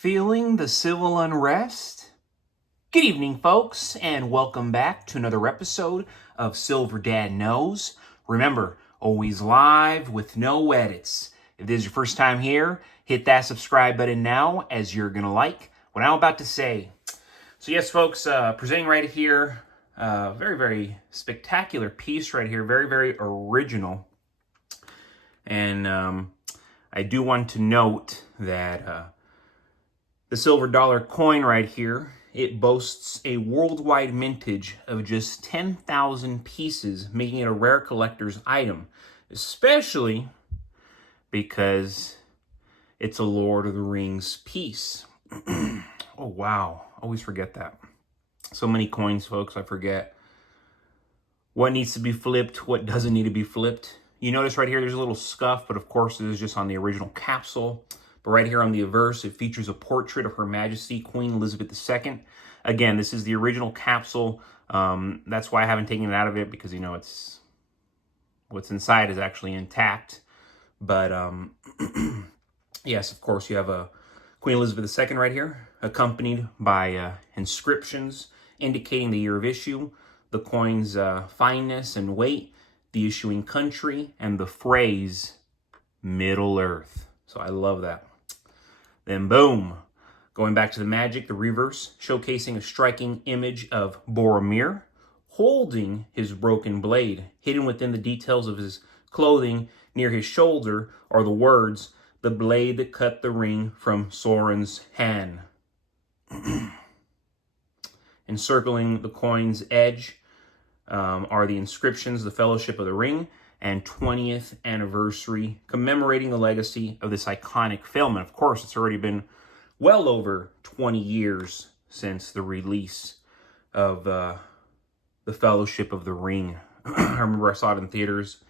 Feeling the civil unrest? Good evening, folks, and welcome back to another episode of Silver Dad Knows. Remember, always live with no edits. If this is your first time here, hit that subscribe button now, as you're going to like what I'm about to say. So yes, folks, presenting right here, very spectacular piece right here, very original. And I do want to note that the silver dollar coin right here, it boasts a worldwide mintage of just 10,000 pieces, making it a rare collector's item, especially because it's a Lord of the Rings piece. Oh, wow. Always forget that. So many coins, folks, I forget what needs to be flipped, what doesn't need to be flipped. You notice right here, there's a little scuff, but of course, this is just on the original capsule. But right here on the averse, it features a portrait of Her Majesty, Queen Elizabeth II. Again, this is the original capsule. That's why I haven't taken it out of it, because, you know, it's what's inside is actually intact. But, yes, of course, you have a Queen Elizabeth II right here, accompanied by inscriptions indicating the year of issue, the coin's fineness and weight, the issuing country, and the phrase, Middle Earth. So I love that. Then boom, going back to the magic, the reverse, showcasing a striking image of Boromir holding his broken blade. Hidden within the details of his clothing near his shoulder are the words, "The blade that cut the ring from Sauron's hand." Encircling the coin's edge are the inscriptions, "The Fellowship of the Ring," and 20th anniversary, commemorating the legacy of this iconic film. And of course, it's already been well over 20 years since the release of The Fellowship of the Ring. I remember I saw it in theaters.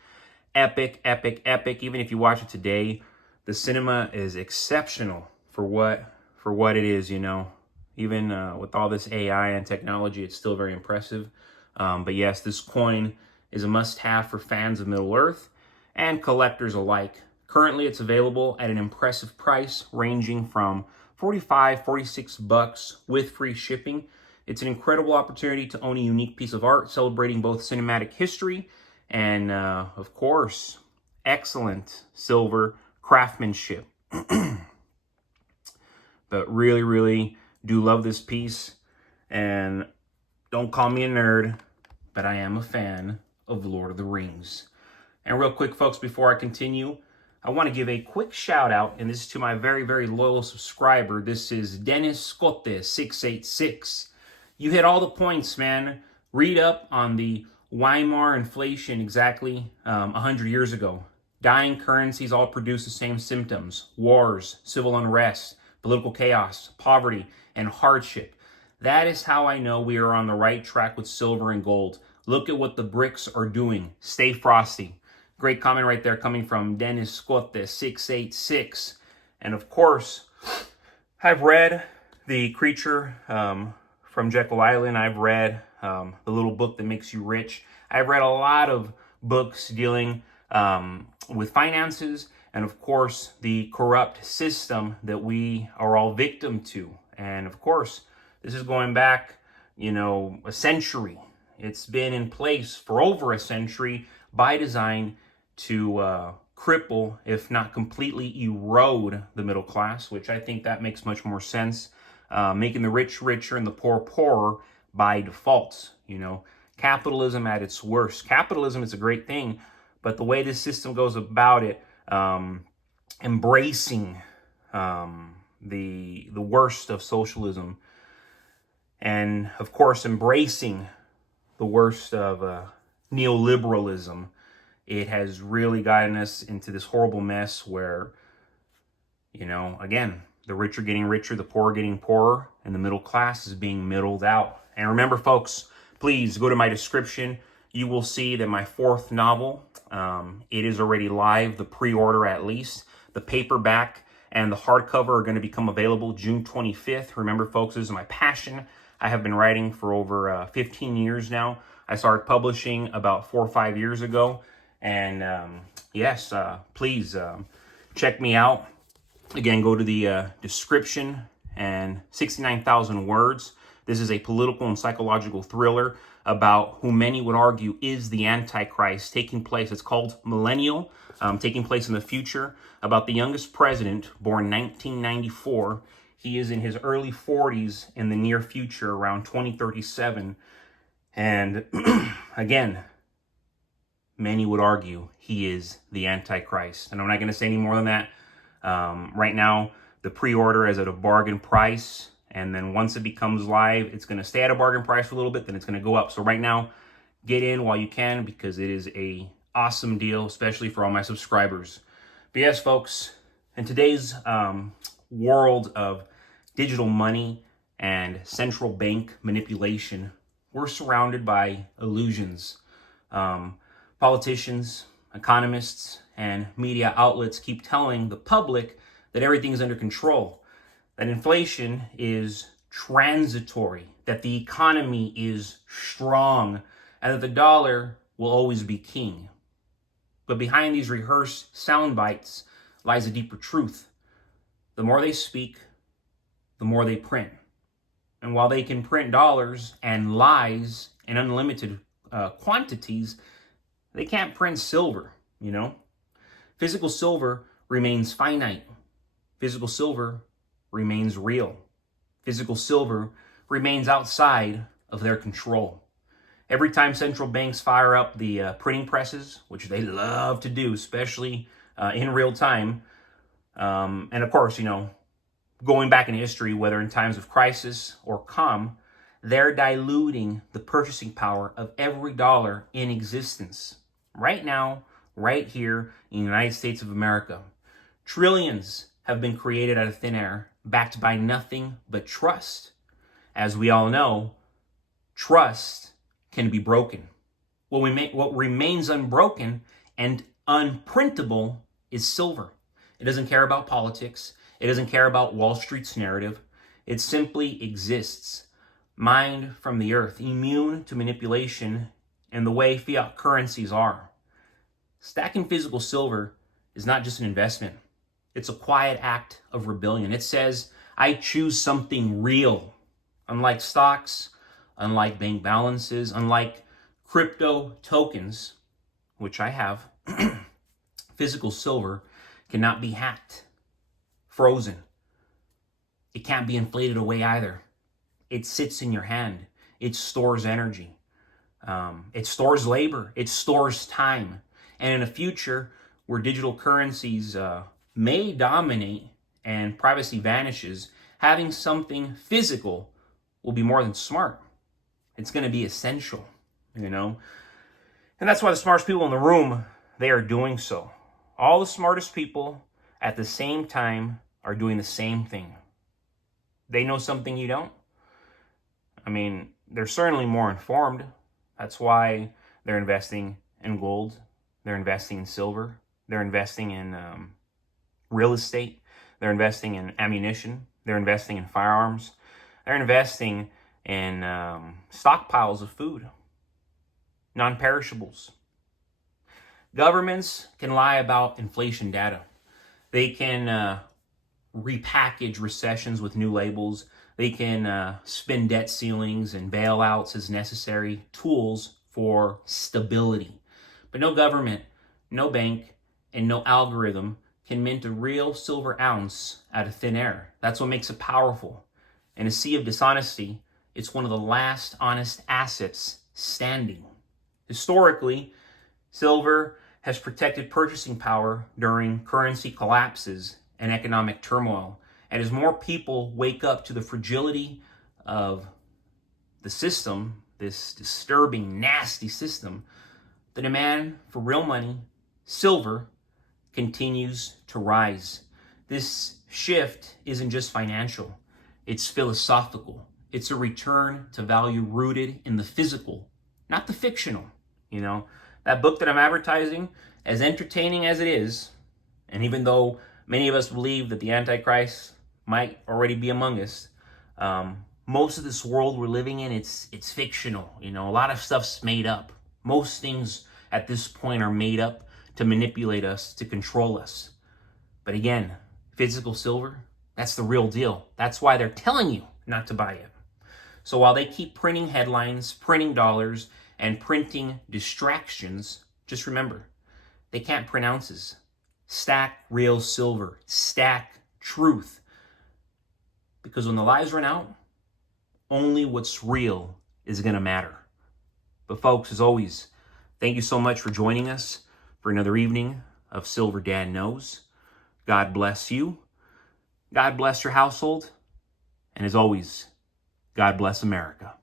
Epic. Even if you watch it today, the cinema is exceptional for what it is, you know. Even with all this AI and technology, it's still very impressive. But yes, this coin is a must-have for fans of Middle-earth and collectors alike. Currently, it's available at an impressive price ranging from $45, $46 with free shipping. It's an incredible opportunity to own a unique piece of art celebrating both cinematic history and, of course, excellent silver craftsmanship. But really do love this piece. And don't call me a nerd, but I am a fan of Lord of the Rings. And real quick, folks, before I continue, I want to give a quick shout out, and this is to my very loyal subscriber. This is Dennis Scotte 686. You hit all the points, man. Read up on the Weimar inflation exactly 100 years ago. Dying currencies all produce the same symptoms: wars, civil unrest, political chaos, poverty, and hardship. That is how I know we are on the right track with silver and gold. Look at what the bricks are doing. Stay frosty. Great comment right there coming from Dennis Scotte 686. And of course, I've read The Creature from Jekyll Island. I've read The Little Book That Makes You Rich. I've read a lot of books dealing with finances and, of course, the corrupt system that we are all victim to. And of course, this is going back, you know, a century. It's been in place for over a century by design to cripple, if not completely erode, the middle class, which I think that makes much more sense, making the rich richer and the poor poorer by default. You know, capitalism at its worst. Capitalism is a great thing, but the way this system goes about it, embracing the worst of socialism, and of course embracing the worst of neoliberalism, it has really gotten us into this horrible mess where, you know, again, the rich are getting richer, the poor are getting poorer, and the middle class is being middled out. And remember, folks, please go to my description. You will see that my fourth novel, it is already live, the pre-order at least. The paperback and the hardcover are going to become available June 25th. Remember, folks, this is my passion. I have been writing for over 15 years now. I started publishing about 4 or 5 years ago. And yes, please check me out. Again, go to the description and 69,000 words. This is a political and psychological thriller about who many would argue is the Antichrist, taking place. It's called Millennial, taking place in the future, about the youngest president, born 1994. He is in his early 40s in the near future, around 2037. And again, many would argue he is the Antichrist. And I'm not going to say any more than that. Right now, the pre-order is at a bargain price. And then once it becomes live, it's going to stay at a bargain price for a little bit. Then it's going to go up. So right now, get in while you can, because it is a awesome deal, especially for all my subscribers. But yes, folks, in today's world of digital money and central bank manipulation, we're surrounded by illusions. Politicians, economists, and media outlets keep telling the public that everything's under control, that inflation is transitory, that the economy is strong, and that the dollar will always be king. But behind these rehearsed sound bites lies a deeper truth. The more they speak, the more they print. And while they can print dollars and lies in unlimited quantities, they can't print silver, you know? Physical silver remains finite. Physical silver remains real. Physical silver remains outside of their control. Every time central banks fire up the printing presses, which they love to do, especially in real time, and of course, you know, going back in history, whether in times of crisis or calm, they're diluting the purchasing power of every dollar in existence. Right now, right here in the United States of America, trillions have been created out of thin air, backed by nothing but trust. As we all know, trust can be broken. What remains unbroken and unprintable is silver. It doesn't care about politics. It doesn't care about Wall Street's narrative. It simply exists, mined from the earth, immune to manipulation and the way fiat currencies are. Stacking physical silver is not just an investment. It's a quiet act of rebellion. It says, I choose something real. Unlike stocks, unlike bank balances, unlike crypto tokens, which I have, physical silver cannot be hacked, frozen. It can't be inflated away either. It sits in your hand. It stores energy. It stores labor. It stores time. And in a future where digital currencies may dominate and privacy vanishes, having something physical will be more than smart. It's going to be essential, you know? And that's why the smartest people in the room, they are doing so. All the smartest people at the same time are doing the same thing. They know something you don't. I mean, they're certainly more informed. That's why they're investing in gold. They're investing in silver. They're investing in real estate. They're investing in ammunition. They're investing in firearms. They're investing in stockpiles of food, non-perishables. Governments can lie about inflation data. They can repackage recessions with new labels. They can spin debt ceilings and bailouts as necessary tools for stability. But no government, no bank, and no algorithm can mint a real silver ounce out of thin air. That's what makes it powerful. In a sea of dishonesty, it's one of the last honest assets standing. Historically, silver has protected purchasing power during currency collapses and economic turmoil. And as more people wake up to the fragility of the system, this disturbing, nasty system, the demand for real money, silver, continues to rise. This shift isn't just financial, it's philosophical. It's a return to value rooted in the physical, not the fictional. You know, that book that I'm advertising, as entertaining as it is, and even though many of us believe that the Antichrist might already be among us, most of this world we're living in, it's fictional. You know, a lot of stuff's made up. Most things at this point are made up to manipulate us, to control us. But again, physical silver, That's the real deal. That's why they're telling you not to buy it. So while they keep printing headlines, printing dollars, and printing distractions, just remember, they can't print ounces. Stack real silver. Stack truth. Because when the lies run out, only what's real is going to matter. But folks, as always, thank you so much for joining us for another evening of Silver Dad Knows. God bless you. God bless your household. And as always, God bless America.